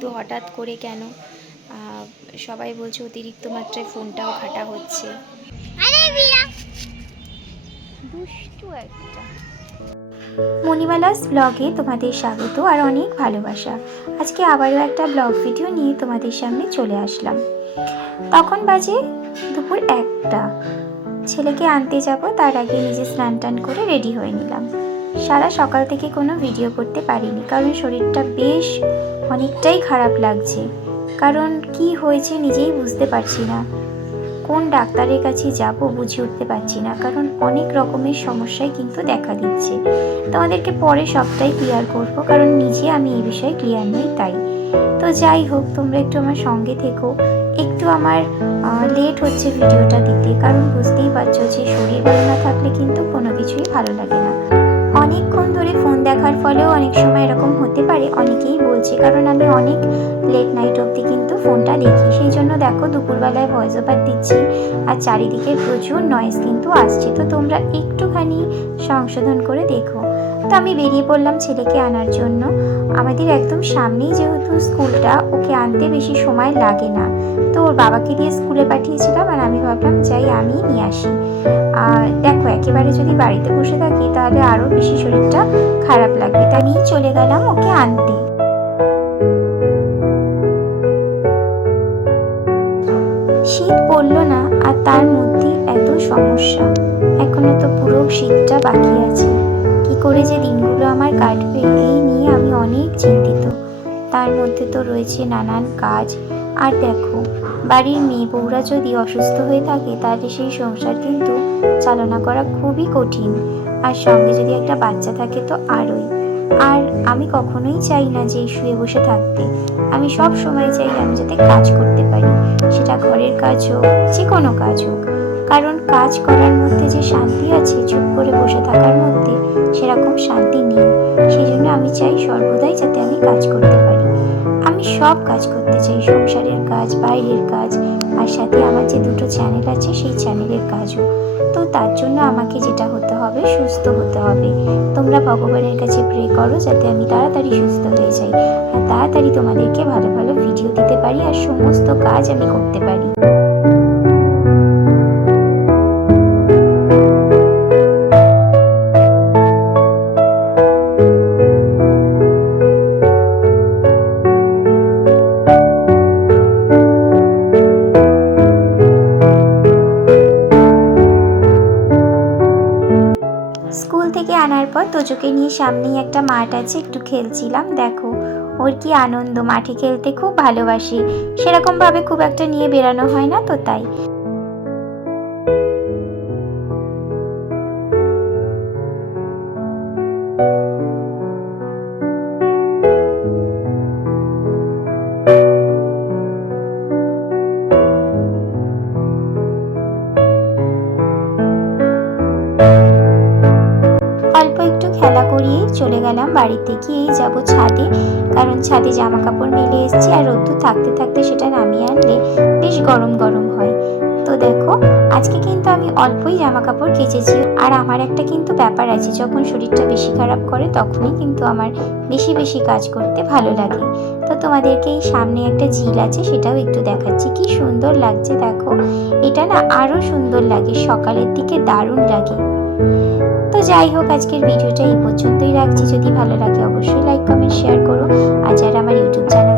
কিন্তু হঠাৎ করে কেন সবাই বলছে অতিরিক্ত মাত্রায় ফোনটাও ঘাটা হচ্ছে। দুষ্টু একটা। মণিমালাস ব্লগে তোমাদের স্বাগত আর অনেক ভালোবাসা। আজকে আবারও একটা ব্লগ ভিডিও নিয়ে তোমাদের সামনে চলে আসলাম। তখন বাজে দুপুর 1টা। ছেলেকে আনতে যাব, তার আগে নিজে স্নান টান করে রেডি হয়ে নিলাম। সারা সকাল থেকে কোনো ভিডিও করতে পারিনি, কারণ শরীরটা বেশ অনেকটাই খারাপ লাগছে। কারণ কি হয়েছে নিজেই বুঝতে পারছি না, কোন ডাক্তারের কাছে যাব বুঝে উঠতে পারছি না, কারণ অনেক রকমের সমস্যায় কিন্তু দেখা দিচ্ছে। তোমাদেরকে পরে সবটাই ক্লিয়ার করব, কারণ নিজে আমি এই বিষয়ে ক্লিয়ার নই। তাই তো যাই হোক, তোমরা একটু আমার সঙ্গে থেকো। একটু আমার লেট হচ্ছে ভিডিওটা দিতে, কারণ বুঝতেই পারছো যে শরীর ভালো না থাকলে কিন্তু কোনো কিছুই ভালো লাগে না। অনেকক্ষণ ধরে ফোন দেখার ফলেও অনেক সময় এরকম হতে পারে, অনেকেই বলছে, কারণ আমি অনেক লেট নাইট অবধি কিন্তু ফোনটা দেখি। সেই জন্য দেখো দুপুরবেলায় ভয়েস ওভার দিচ্ছি আর চারিদিকে প্রচুর নয়েজ কিন্তু আসছে। তো তোমরা একটুখানি সংশোধন করে দেখো। তো আমি বেরিয়ে পড়লাম ছেলেকে আনার জন্য। আমাদের একদম সামনেই যেহেতু স্কুলটা, ওকে আনতে বেশি সময় লাগে না। তো ওর বাবাকে দিয়ে স্কুলে পাঠিয়েছিলাম, আর আমি ভাবলাম যাই আমি নিয়ে আসি। দেখো, একেবারে যদি বাড়িতে বসে থাকি তাহলে আরও বেশি শরীরটা খারাপ লাগবে, তাই নিয়ে চলে গেলাম ওকে আনতে। শীত পড়লো না, আর তার মধ্যে এত সমস্যা। এখনো তো পুরো শীতটা বাকি আছে। কি করে যে দিনগুলো আমার কাটবে এই নিয়ে আমি অনেক চিন্তিত। তার মধ্যে তো রয়েছে নানান কাজ। আর দেখো, বাড়ির মেয়ে বউরা যদি অসুস্থ হয়ে থাকে তাহলে সেই সংসার কিন্তু চালনা করা খুবই কঠিন। আর সঙ্গে যদি একটা বাচ্চা থাকে তো আরোই। আর আমি কখনোই চাই না যে শুয়ে বসে থাকতে। আমি সব সময় চাই আমি যাতে কাজ করতে পারি, সেটা ঘরের কাজ হোক, যে কোনো কাজ হোক। কারণ কাজ করার মধ্যে যে শান্তি আছে চুপ করে বসে থাকার মধ্যে, সেরকম শান্তি নেই। সেই জন্য আমি চাই সর্বদাই যাতে আমি কাজ করতে পারি। আমি সব কাজ করতে চাই, সংসারের কাজ, বাইরের কাজ, আর সাথে আমার যে 2টো চ্যানেল আছে সেই চ্যানেলের কাজও। তো তার জন্য আমাকে যেটা হতে হবে, সুস্থ হতে হবে। তোমরা ভগবানের কাছে প্রে করো যাতে আমি তাড়াতাড়ি সুস্থ হয়ে যাই, আর তাড়াতাড়ি তোমাদেরকে ভালো ভালো ভিডিও দিতে পারি, আর সমস্ত কাজ আমি করতে পারি। স্কুল থেকে আনার পর তোজোকে নিয়ে সামনেই একটা মাঠ আছে, একটু খেলছিলাম। দেখো ওর কি আনন্দ, মাঠে খেলতে খুব ভালোবাসে। সেরকম ভাবে খুব একটা নিয়ে বেরানো হয় না, তো তাই। অল্প একটু খেলা করিয়েই চলে গেলাম বাড়িতে। গিয়েই যাব ছাদে, কারণ ছাদে জামা কাপড় মেলে এসেছি, আর রোদ্দুর থাকতে থাকতে সেটা নামিয়ে আনলে বেশ গরম গরম হয়। তো দেখো, আজকে কিন্তু আমি অল্পই জামা কাপড় কেচেছি। আর আমার একটা কিন্তু ব্যাপার আছে, যখন শরীরটা বেশি খারাপ করে তখনই কিন্তু আমার বেশি বেশি কাজ করতে ভালো লাগে। তো তোমাদেরকে এই সামনে একটা ঝিল আছে, সেটাও একটু দেখাচ্ছি। কি সুন্দর লাগছে দেখো, এটা না আরো সুন্দর লাগে, সকালের দিকে দারুণ লাগে। তো যাই হোক, আজকের ভিডিওটা এই পর্যন্তই রাখছি। যদি ভালো লাগে অবশ্যই লাইক কমেন্ট শেয়ার করো, আর যারা আমার ইউটিউব চ্যানেল